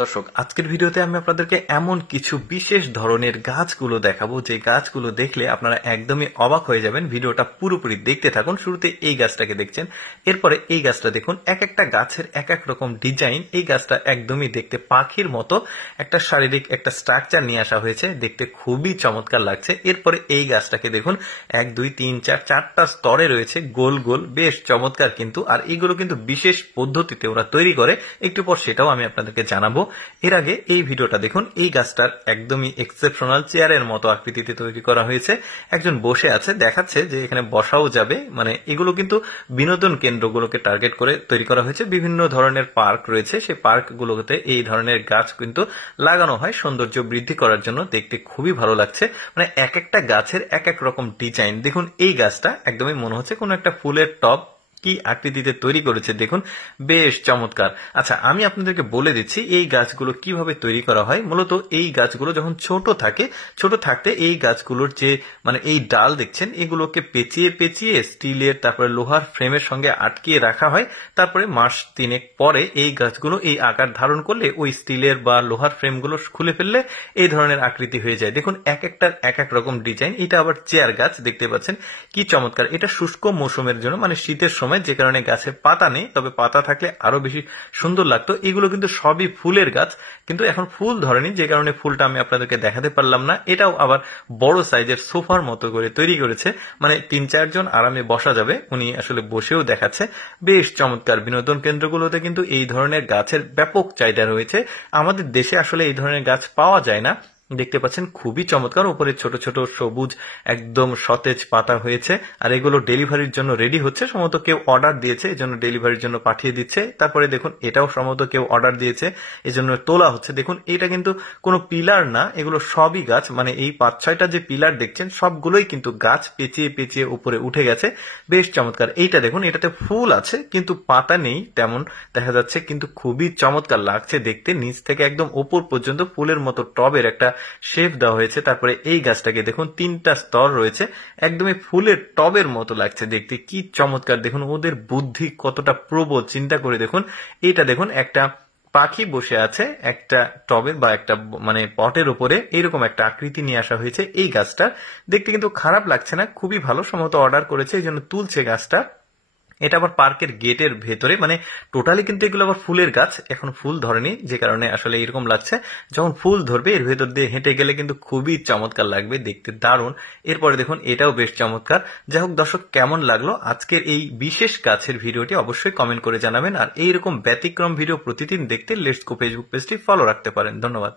দর্শক, আজকের ভিডিওতে আমি আপনাদেরকে এমন কিছু বিশেষ ধরনের গাছগুলো দেখাবো যে গাছগুলো দেখলে আপনারা একদমই অবাক হয়ে যাবেন। ভিডিওটা পুরোপুরি দেখতে থাকুন। শুরুতে এই গাছটাকে দেখছেন, এরপরে এই গাছটা দেখুন। এক একটা গাছের এক এক রকম ডিজাইন। এই গাছটা একদমই দেখতে পাখির মতো একটা শারীরিক একটা স্ট্রাকচার নিয়ে আসা হয়েছে, দেখতে খুবই চমৎকার লাগছে। এরপরে এই গাছটাকে দেখুন, 1 2 3 4 4টা স্তরে রয়েছে, গোল গোল, বেশ চমৎকার কিন্তু। আর এগুলো কিন্তু বিশেষ পদ্ধতিতে ওরা তৈরি করে, একটু পর সেটাও আমি আপনাদেরকে জানাবো। এর আগে এই ভিডিওটা দেখুন, এই গাছটার একদমই এক্সেপশনাল চেয়ারের মতো আকৃতিতে তৈরি করা হয়েছে। একজন বসে আছে, দেখাচ্ছে যে এখানে বসাও যাবে। মানে এগুলো কিন্তু বিনোদন কেন্দ্রগুলোকে টার্গেট করে তৈরি করা হয়েছে। বিভিন্ন ধরনের পার্ক রয়েছে, সেই পার্কগুলোতে এই ধরনের গাছ কিন্তু লাগানো হয় সৌন্দর্য বৃদ্ধি করার জন্য। দেখতে খুবই ভালো লাগছে। মানে এক একটা গাছের এক এক রকম ডিজাইন। দেখুন এই গাছটা একদমই মনে হচ্ছে কোনো একটা ফুলের টব কি আকৃতিতে তৈরি করেছে, দেখুন বেশ চমৎকার। আচ্ছা, আমি আপনাদেরকে বলে দিচ্ছি এই গাছগুলো কিভাবে তৈরি করা হয়। মূলত এই গাছগুলো যখন ছোট থাকে, ছোট থাকতে এই গাছগুলোর যে মানে এই ডাল দেখছেন, এগুলোকে পেঁচিয়ে পেঁচিয়ে স্টিলের তারপরে লোহার ফ্রেমের সঙ্গে আটকিয়ে রাখা হয়। তারপরে মাস 3 পরে এই গাছগুলো এই আকার ধারণ করলে ওই স্টিলের বা লোহার ফ্রেমগুলো খুলে ফেললে এই ধরনের আকৃতি হয়ে যায়। দেখুন এক একটার এক এক রকম ডিজাইন। এটা আবার চেয়ার গাছ, দেখতে পাচ্ছেন কি চমৎকার। এটা শুষ্ক মৌসুমের জন্য, মানে শীতের সময়, যে কারণে গাছে পাতা নেই, তবে পাতা থাকলে আরো বেশি সুন্দর লাগতো। এগুলো কিন্তু সবই ফুলের গাছ, কিন্তু এখন ফুল ধরেনি, যে কারণে ফুলটা আমি আপনাদেরকে দেখাতে পারলাম না। এটাও আবার বড় সাইজের সোফার মতো করে তৈরি করেছে, মানে 3-4 জন আরামে বসা যাবে। উনি আসলে বসেও দেখাচ্ছে, বেশ চমৎকার। বিনোদন কেন্দ্রগুলোতে কিন্তু এই ধরনের গাছের ব্যাপক চাহিদা রয়েছে। আমাদের দেশে আসলে এই ধরনের গাছ পাওয়া যায় না। দেখতে পাচ্ছেন খুবই চমৎকার। উপরে ছোট ছোট সবুজ একদম সতেজ পাতা হয়েছে। আর এগুলো ডেলিভারির জন্য রেডি হচ্ছে, সম্ভবত কেউ অর্ডার দিয়েছে, এজন্য ডেলিভারির জন্য পাঠিয়ে দিচ্ছে। তারপরে দেখুন এটাও সম্ভবত কেউ অর্ডার দিয়েছে, এজন্য তোলা হচ্ছে। দেখুন এটা কিন্তু কোনো পিলার না, এগুলো সবই গাছ। মানে এই 5-6টা যে পিলার দেখছেন সবগুলোই কিন্তু গাছ, পেঁচিয়ে পেঁচিয়ে উপরে উঠে গেছে, বেশ চমৎকার। এইটা দেখুন, এটাতে ফুল আছে কিন্তু পাতা নেই তেমন দেখা যাচ্ছে, কিন্তু খুবই চমৎকার লাগছে দেখতে। নিচ থেকে একদম উপর পর্যন্ত ফুলের মতো টবের একটা শেপ দেওয়া হয়েছে। তারপরে এই গাছটাকে দেখুন, 3টা স্তর রয়েছে, একদমই ফুলের টবের মতো লাগছে দেখতে, কি চমৎকার। দেখুন ওদের বুদ্ধি কতটা প্রবল, চিন্তা করে দেখুন। এটা দেখুন একটা পাখি বসে আছে একটা টবের বা একটা মানে পটের উপরে, এরকম একটা আকৃতি নিয়ে আসা হয়েছে। এই গাছটা দেখতে কিন্তু খারাপ লাগছে না, খুবই ভালো। সম্ভবত অর্ডার করেছে, এই জন্য তুলছে গাছটা। এটা আবার পার্কের গেটের ভেতরে, মানে টোটালি কিন্তু এগুলো আবার ফুলের গাছ, এখন ফুল ধরেনি, যে কারণে আসলে এরকম লাগছে। যখন ফুল ধরবে এর ভেতর দিয়ে হেঁটে গেলে কিন্তু খুবই চমৎকার লাগবে, দেখতে দারুণ। এরপরে দেখুন এটাও বেশ চমৎকার। যাই হোক দর্শক, কেমন লাগলো আজকের এই বিশেষ গাছের ভিডিওটি অবশ্যই কমেন্ট করে জানাবেন। আর এইরকম ব্যতিক্রম ভিডিও প্রতিদিন দেখতে লেটস গো ফেসবুক পেজটি ফলো রাখতে পারেন। ধন্যবাদ।